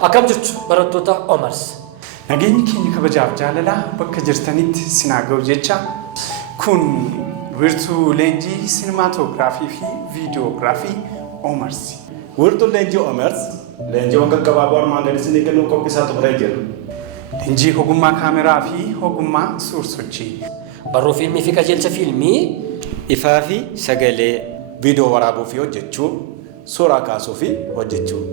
Akkam jirtu barattoota Omars. Nageenyi keenya kabajaaf jaalalaa bakka jirtanitti sinaa ga'u jecha kun wiirtuu leenjii siinimaatoogiraafii fi viidiyoogiraafii Omars. Wiirtuun leenjii Omars leenjiiwwan gaggabaaboo armaan gadii isin kennuu qophiisaa turee jira. Leenjii ogummaa kaameraa fi ogummaa suur-sochii. Barruu fiilmii fi qajeelcha fiilmii. Ifaa fi sagalee. Viidiyoo waraabuu fi hojjechuu. Suuraa kaasuu fi hojjechuu.